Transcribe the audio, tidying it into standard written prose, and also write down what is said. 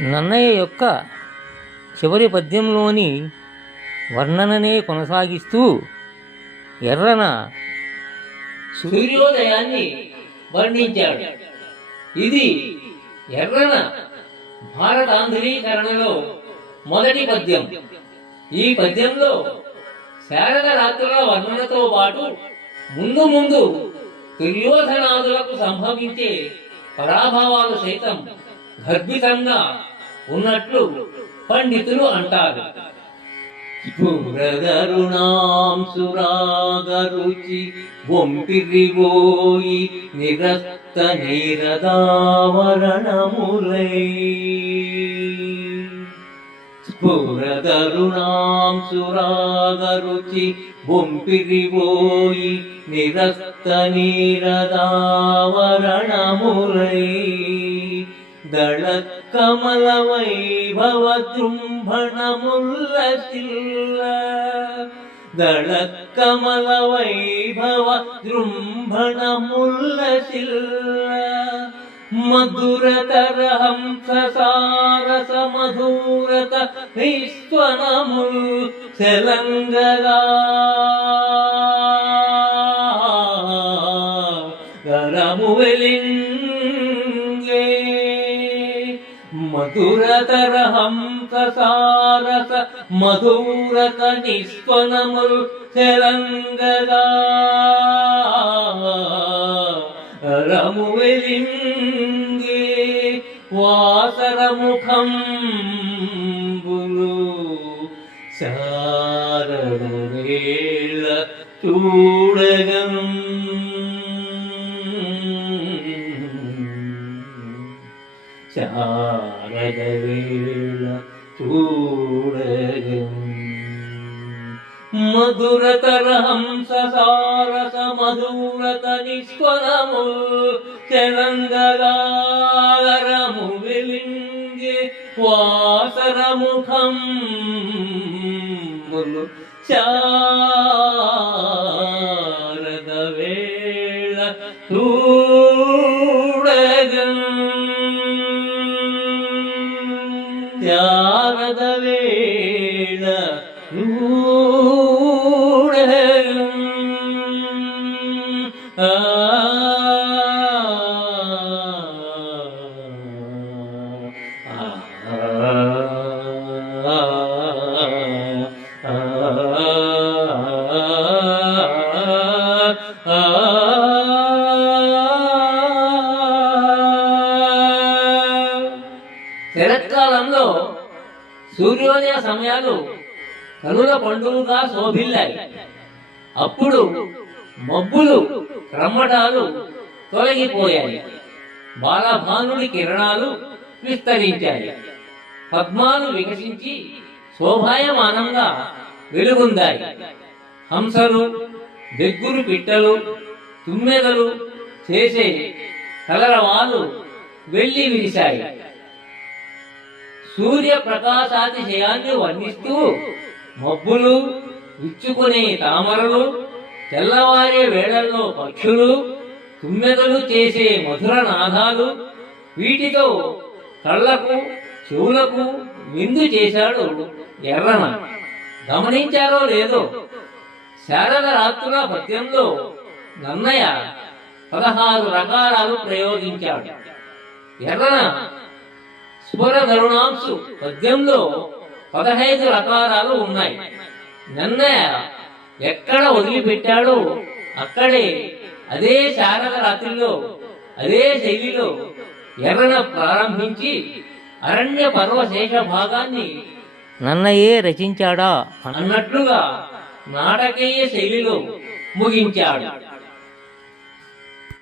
నన్నయ్య యొక్క చివరి పద్యంలోని వర్ణననే కొనసాగిస్తూ ఎర్రన సూర్యోదయాన్ని వర్ణించాడు. ఇది ఎర్రన భారతాంధ్రీకరణలో మొదటి పద్యం. ఈ పద్యంలో శారద రాత్రుల వర్ణనతో పాటు ముందు ముందు దుర్యోధనాదులకు సంభవించే పరాభవాలు సైతం గర్భితంగా ఉన్నట్లు పండితులు అంటారు. స్ఫురదరుణాం సురాగరుచి ఒంపిరివోయి నిరస్త నీరదావరణములై. స్ఫురదరుణాం సురాగరుచి ఒంపిరివోయి నిరస్త నీరదావరణములై. దళకమల వైభవ జృంభణముల్లసిల్ల. దళకమల వైభవ జృంభణముల్లసిల్ల. మధురతర హంస సారస మధురత నిస్వనముల్ సెలంగగా. గరము వెలింగే మధురతర హంస సారస మధురత నిస్వనముల్ తెలంగగా. రము వెలింగే వాసరముఖంబులు శారదవేళ చూడగం. శారదవేళ చూడగం. మధురతర హంస సారస మధురత నిస్వరముల్ తెలంగగారము వెలింగే వాసరముఖంబులు శారదవేళ చూడగం. శారదవేళ చూడగం. శరత్కాలంలో సూర్యోదయ సమయాలు కనుల పండుగగా శోభిల్లాయి. అప్పుడు మబ్బులు క్రమ్మటాలు తొలగిపోయాయి. బాలభానుడి కిరణాలు విస్తరించాయి. పద్మాలు వికసించి శోభాయమానంగా వెలుగొందాయి. హంసలు, బెగ్గురు పిట్టలు, తుమ్మెదలు చేసే కలరవాలు వెళ్ళి విరిశాయి. సూర్య ప్రకాశాతిశయాన్ని వర్ణిస్తూ మబ్బులు, విచ్చుకునే తామరలు, తెల్లవారే వేళల్లో పక్షులు, తుమ్మెదలు చేసే మధుర నాదాలు, వీటితో కళ్ళకు చెవులకు విందు చేశాడు ఎర్రన. గమనించారో లేదో, శారద రాత్రుల పద్యంలో నన్నయ్య 16 రకారాలు ప్రయోగించాడు. ఎర్రన స్ఫురదరుణాంశు పద్యంలో 15 రకారాలు ఉన్నాయి. నన్నయ్య ఎక్కడ వదిలిపెట్టాడో అక్కడే అదే శారద రాత్రిలో అదే శైలిలో ఎర్రన ప్రారంభించి అరణ్య పర్వశేష భాగాన్ని నన్నయ్యే రచించాడా అన్నట్లుగా నాటకీయ శైలిలో ముగించాడు.